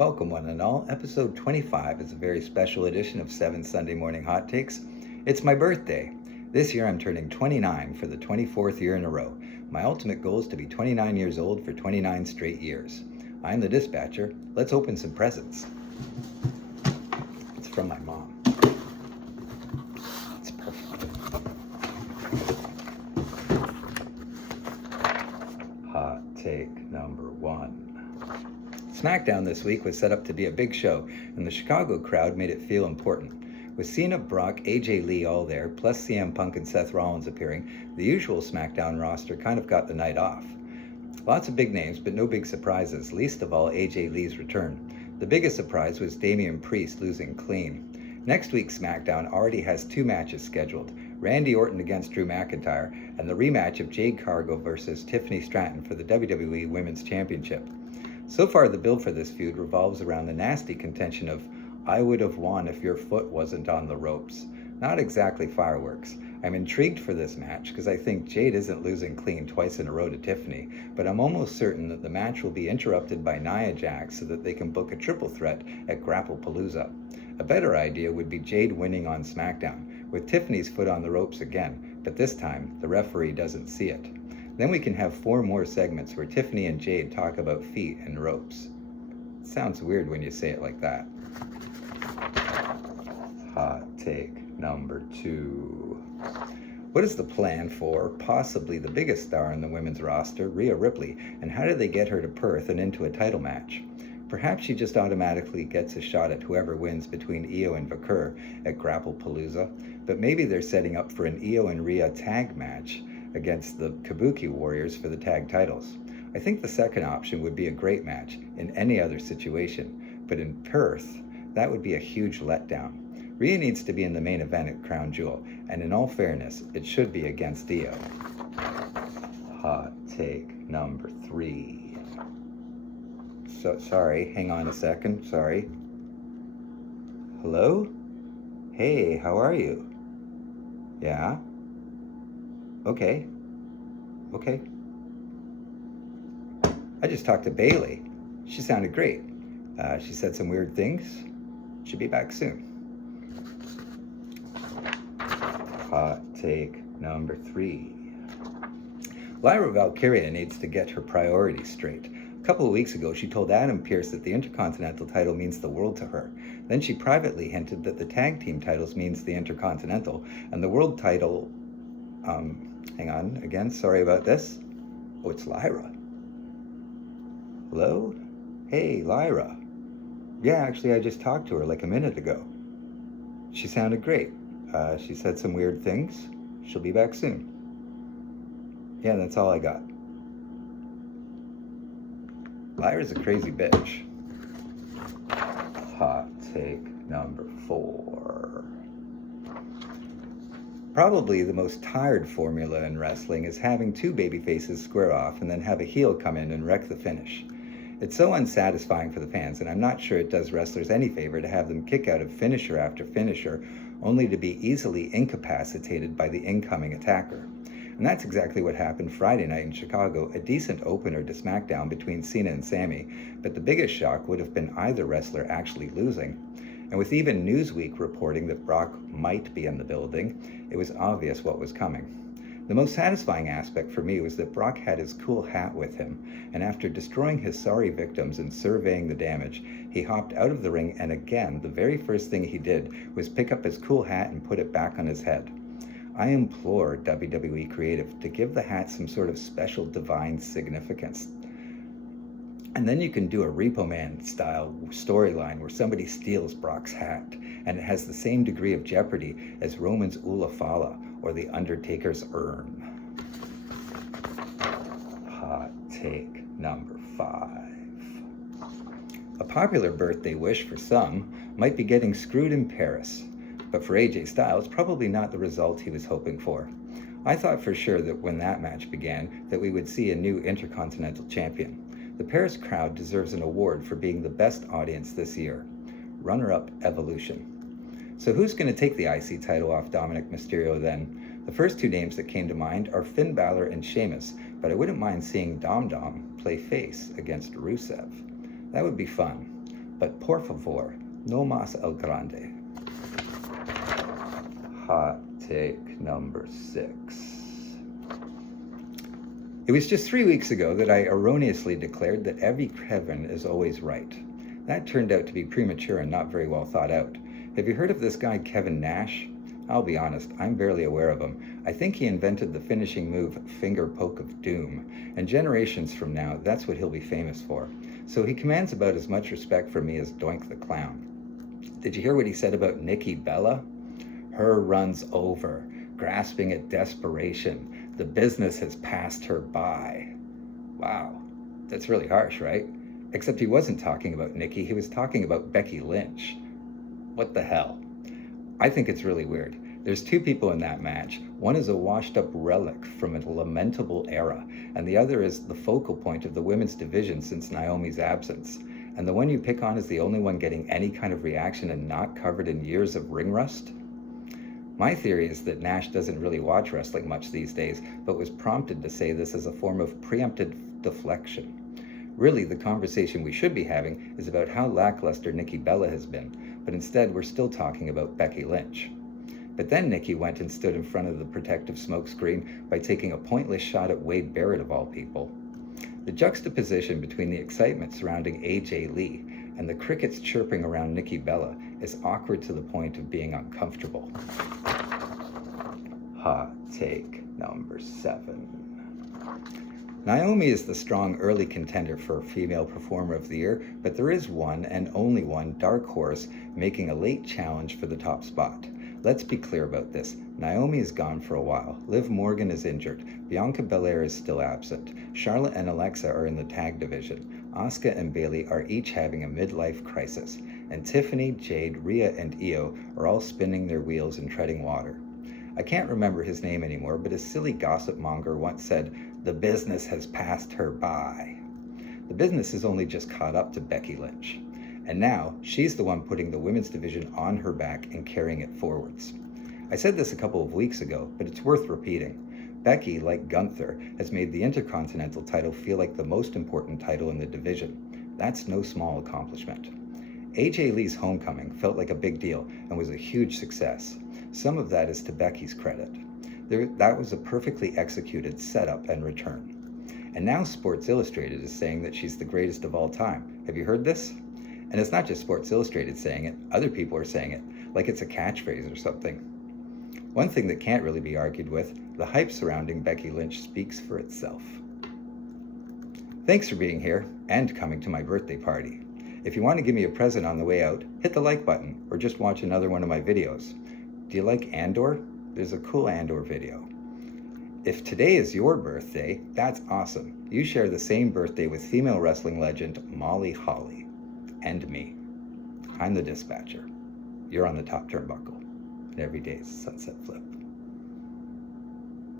Welcome one and all. Episode 25 is a very special edition of 7 Sunday Morning Hot Takes. It's my birthday. This year I'm turning 29 for the 24th year in a row. My ultimate goal is to be 29 years old for 29 straight years. I'm the dispatcher. Let's open some presents. It's from my mom. It's perfect. Hot take number 1. SmackDown this week was set up to be a big show, and the Chicago crowd made it feel important. With Cena, Brock, AJ Lee all there, plus CM Punk and Seth Rollins appearing, the usual SmackDown roster kind of got the night off. Lots of big names, but no big surprises, least of all AJ Lee's return. The biggest surprise was Damian Priest losing clean. Next week's SmackDown already has 2 matches scheduled, Randy Orton against Drew McIntyre, and the rematch of Jade Cargill versus Tiffany Stratton for the WWE Women's Championship. So far, the build for this feud revolves around the nasty contention of, "I would have won if your foot wasn't on the ropes." Not exactly fireworks. I'm intrigued for this match because I think Jade isn't losing clean twice in a row to Tiffany, but I'm almost certain that the match will be interrupted by Nia Jax so that they can book a triple threat at Grapplepalooza. A better idea would be Jade winning on SmackDown, with Tiffany's foot on the ropes again, but this time the referee doesn't see it. Then we can have 4 more segments where Tiffany and Jade talk about feet and ropes. It sounds weird when you say it like that. Hot take number 2. What is the plan for possibly the biggest star in the women's roster, Rhea Ripley, and how do they get her to Perth and into a title match? Perhaps she just automatically gets a shot at whoever wins between Io and Vakur at Grapplepalooza, but maybe they're setting up for an Io and Rhea tag match against the Kabuki Warriors for the tag titles. I think the second option would be a great match in any other situation, but in Perth, that would be a huge letdown. Rhea needs to be in the main event at Crown Jewel, and in all fairness, it should be against Io. Hot take number 3. Sorry, hang on a second, sorry. Hello? Hey, how are you? Yeah? Okay. I just talked to Bailey. She sounded great. She said some weird things. She'll be back soon. Hot take number 3. Lyra Valkyria needs to get her priorities straight. A couple of weeks ago, she told Adam Pearce that the Intercontinental title means the world to her. Then she privately hinted that the tag team titles means the Intercontinental, and the world title... hang on, again, sorry about this. Oh, it's Lyra. Hello? Hey, Lyra. Yeah, actually, I just talked to her like a minute ago. She sounded great. She said some weird things. She'll be back soon. Yeah, that's all I got. Lyra's a crazy bitch. Hot take number 4. Probably the most tired formula in wrestling is having 2 babyfaces square off and then have a heel come in and wreck the finish. It's so unsatisfying for the fans, and I'm not sure it does wrestlers any favor to have them kick out of finisher after finisher only to be easily incapacitated by the incoming attacker. And that's exactly what happened Friday night in Chicago, a decent opener to SmackDown between Cena and Sami, but the biggest shock would have been either wrestler actually losing. And with even Newsweek reporting that Brock might be in the building, it was obvious what was coming. The most satisfying aspect for me was that Brock had his cool hat with him, and after destroying his sorry victims and surveying the damage, he hopped out of the ring, and again, the very first thing he did was pick up his cool hat and put it back on his head. I implore WWE Creative to give the hat some sort of special divine significance. And then you can do a Repo Man style storyline where somebody steals Brock's hat, and it has the same degree of jeopardy as Roman's Ulafala or The Undertaker's urn. Hot take number 5. A popular birthday wish for some might be getting screwed in Paris, but for AJ Styles, probably not the result he was hoping for. I thought for sure that when that match began, that we would see a new Intercontinental Champion. The Paris crowd deserves an award for being the best audience this year. Runner-up Evolution. So who's going to take the IC title off Dominic Mysterio then? The first 2 names that came to mind are Finn Balor and Sheamus, but I wouldn't mind seeing Dom Dom play face against Rusev. That would be fun. but por favor, no más el grande. Hot take number 6. It was just 3 weeks ago that I erroneously declared that every Kevin is always right. That turned out to be premature and not very well thought out. Have you heard of this guy Kevin Nash? I'll be honest, I'm barely aware of him. I think he invented the finishing move finger poke of doom, and generations from now, that's what he'll be famous for. So he commands about as much respect from me as Doink the Clown. Did you hear what he said about Nikki Bella? Her run's over, grasping at desperation. The business has passed her by. Wow, that's really harsh, right? Except he wasn't talking about Nikki, he was talking about Becky Lynch. What the hell? I think it's really weird. There's 2 people in that match. One is a washed-up relic from a lamentable era, and the other is the focal point of the women's division since Naomi's absence. And the one you pick on is the only one getting any kind of reaction and not covered in years of ring rust? My theory is that Nash doesn't really watch wrestling much these days, but was prompted to say this as a form of preemptive deflection. Really, the conversation we should be having is about how lackluster Nikki Bella has been, but instead we're still talking about Becky Lynch. But then Nikki went and stood in front of the protective smokescreen by taking a pointless shot at Wade Barrett of all people. The juxtaposition between the excitement surrounding AJ Lee and the crickets chirping around Nikki Bella is awkward to the point of being uncomfortable. Hot take number 7. Naomi is the strong early contender for Female Performer of the Year, but there is one and only one dark horse making a late challenge for the top spot. Let's be clear about this. Naomi is gone for a while. Liv Morgan is injured. Bianca Belair is still absent. Charlotte and Alexa are in the tag division. Asuka and Bayley are each having a midlife crisis. And Tiffany, Jade, Rhea, and Io are all spinning their wheels and treading water. I can't remember his name anymore, but a silly gossip monger once said, "The business has passed her by." The business has only just caught up to Becky Lynch. And now, she's the one putting the women's division on her back and carrying it forwards. I said this a couple of weeks ago, but it's worth repeating. Becky, like Gunther, has made the Intercontinental title feel like the most important title in the division. That's no small accomplishment. AJ Lee's homecoming felt like a big deal and was a huge success. Some of that is to Becky's credit. That was a perfectly executed setup and return. And now Sports Illustrated is saying that she's the greatest of all time. Have you heard this? And it's not just Sports Illustrated saying it, other people are saying it, like it's a catchphrase or something. One thing that can't really be argued with, the hype surrounding Becky Lynch speaks for itself. Thanks for being here and coming to my birthday party. If you want to give me a present on the way out, hit the like button or just watch another one of my videos. Do you like Andor? There's a cool Andor video. If today is your birthday, that's awesome. You share the same birthday with female wrestling legend Molly Holly. And me. I'm the dispatcher. You're on the top turnbuckle. And every day is a sunset flip.